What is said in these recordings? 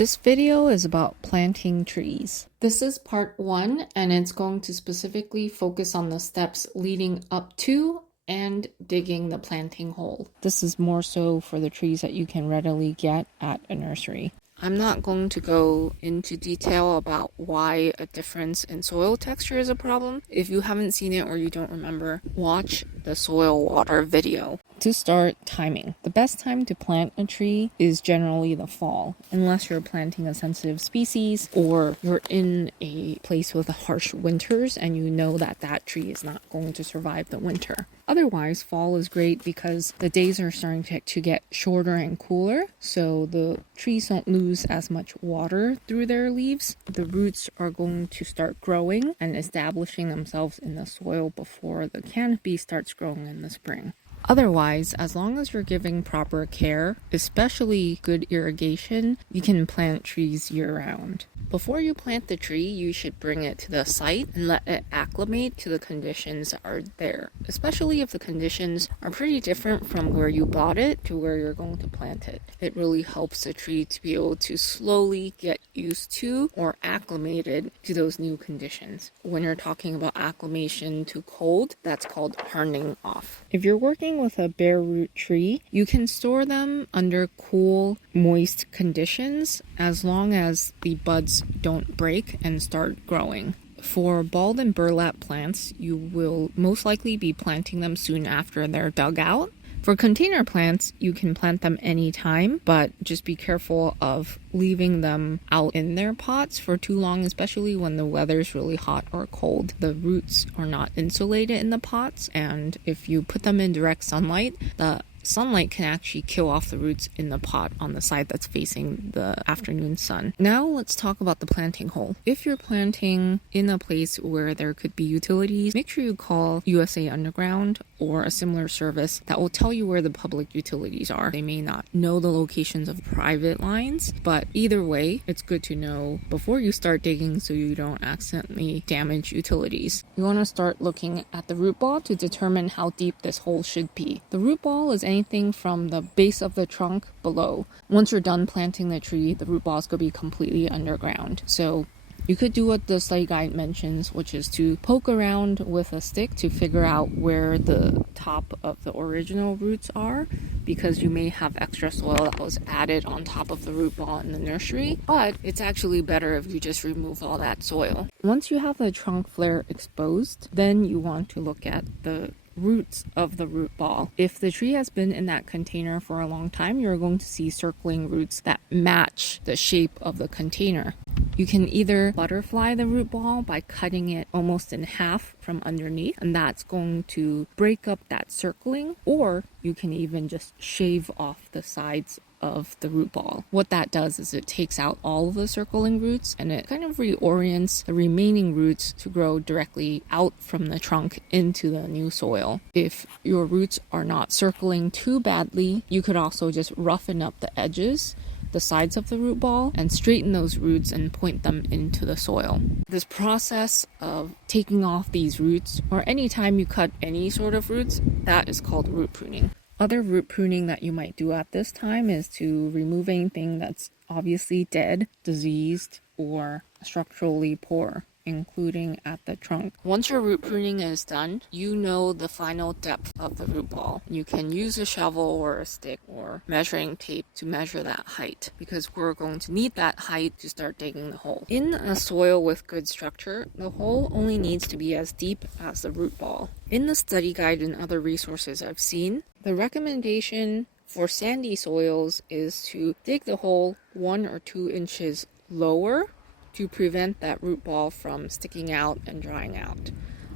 This video is about planting trees. This is part 1, and it's going to specifically focus on the steps leading up to and digging the planting hole. This is more so for the trees that you can readily get at a nursery. I'm not going to go into detail about why a difference in soil texture is a problem. If you haven't seen it or you don't remember, watch the soil water video. To start, timing. The best time to plant a tree is generally the fall, unless you're planting a sensitive species or you're in a place with harsh winters and you know that that tree is not going to survive the winter. Otherwise, fall is great because the days are starting to get shorter and cooler, so the trees don't lose as much water through their leaves. The roots are going to start growing and establishing themselves in the soil before the canopy starts growing in the spring. Otherwise, as long as you're giving proper care, especially good irrigation, you can plant trees year-round. Before you plant the tree, you should bring it to the site and let it acclimate to the conditions that are there, especially if the conditions are pretty different from where you bought it to where you're going to plant it. It really helps the tree to be able to slowly get used to or acclimated to those new conditions. When you're talking about acclimation to cold, that's called hardening off. If you're working with a bare root tree, you can store them under cool, moist conditions as long as the buds don't break and start growing. For balled and burlap plants, you will most likely be planting them soon after they're dug out. For container plants, you can plant them anytime, but just be careful of leaving them out in their pots for too long, especially when the weather's really hot or cold. The roots are not insulated in the pots, and if you put them in direct sunlight, the sunlight can actually kill off the roots in the pot on the side that's facing the afternoon sun. Now let's talk about the planting hole. If you're planting in a place where there could be utilities, make sure you call USA Underground or a similar service that will tell you where the public utilities are. They may not know the locations of private lines, but either way, it's good to know before you start digging so you don't accidentally damage utilities. You want to start looking at the root ball to determine how deep this hole should be. The root ball is anything from the base of the trunk below. Once you're done planting the tree, the root ball is going to be completely underground. So you could do what the study guide mentions, which is to poke around with a stick to figure out where the top of the original roots are, because you may have extra soil that was added on top of the root ball in the nursery, but it's actually better if you just remove all that soil. Once you have the trunk flare exposed, then you want to look at the roots of the root ball. If the tree has been in that container for a long time, you're going to see circling roots that match the shape of the container. You can either butterfly the root ball by cutting it almost in half from underneath, and that's going to break up that circling, or you can even just shave off the sides of the root ball. What that does is it takes out all of the circling roots and it kind of reorients the remaining roots to grow directly out from the trunk into the new soil. If your roots are not circling too badly, you could also just roughen up the edges, the sides of the root ball, and straighten those roots and point them into the soil. This process of taking off these roots, or anytime you cut any sort of roots, that is called root pruning. Other root pruning that you might do at this time is to remove anything that's obviously dead, diseased, or structurally poor, including at the trunk. Once your root pruning is done, you know the final depth of the root ball. You can use a shovel or a stick or measuring tape to measure that height, because we're going to need that height to start digging the hole. In a soil with good structure, the hole only needs to be as deep as the root ball. In the study guide and other resources I've seen, the recommendation for sandy soils is to dig the hole 1 or 2 inches lower to prevent that root ball from sticking out and drying out.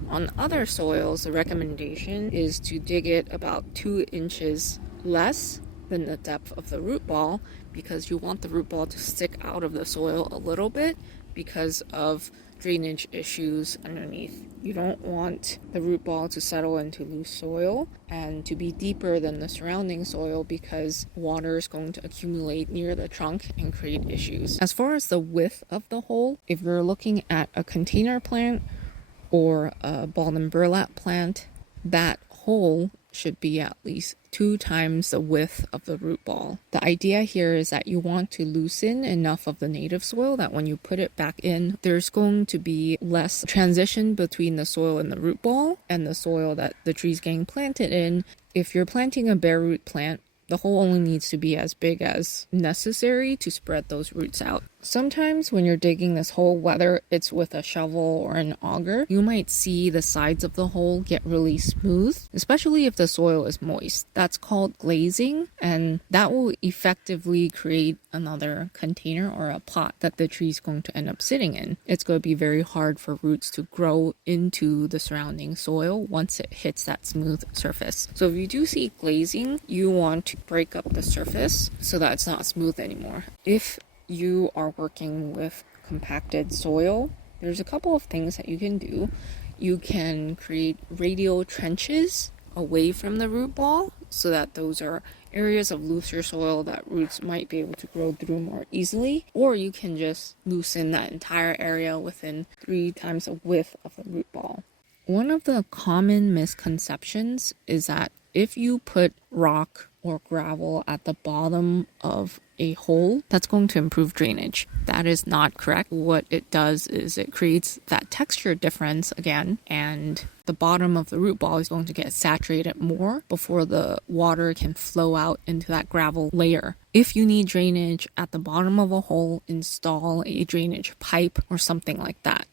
On other soils, the recommendation is to dig it about 2 inches less than the depth of the root ball, because you want the root ball to stick out of the soil a little bit because of drainage issues underneath. You don't want the root ball to settle into loose soil and to be deeper than the surrounding soil, because water is going to accumulate near the trunk and create issues. As far as the width of the hole, if you're looking at a container plant or a ball and burlap plant, that hole should be at least 2 times the width of the root ball. The idea here is that you want to loosen enough of the native soil that when you put it back in, there's going to be less transition between the soil in the root ball and the soil that the tree's getting planted in. If you're planting a bare root plant, the hole only needs to be as big as necessary to spread those roots out. Sometimes when you're digging this hole, whether it's with a shovel or an auger, you might see the sides of the hole get really smooth, especially if the soil is moist. That's called glazing, and that will effectively create another container or a pot that the tree is going to end up sitting in. It's going to be very hard for roots to grow into the surrounding soil once it hits that smooth surface. So if you do see glazing, you want to break up the surface so that it's not smooth anymore. If you are working with compacted soil, there's a couple of things that you can do. You can create radial trenches away from the root ball so that those are areas of looser soil that roots might be able to grow through more easily, or you can just loosen that entire area within 3 times the width of the root ball. One of the common misconceptions is that if you put rock or gravel at the bottom of a hole, that's going to improve drainage. That is not correct. What it does is it creates that texture difference again, and the bottom of the root ball is going to get saturated more before the water can flow out into that gravel layer. If you need drainage at the bottom of a hole, install a drainage pipe or something like that.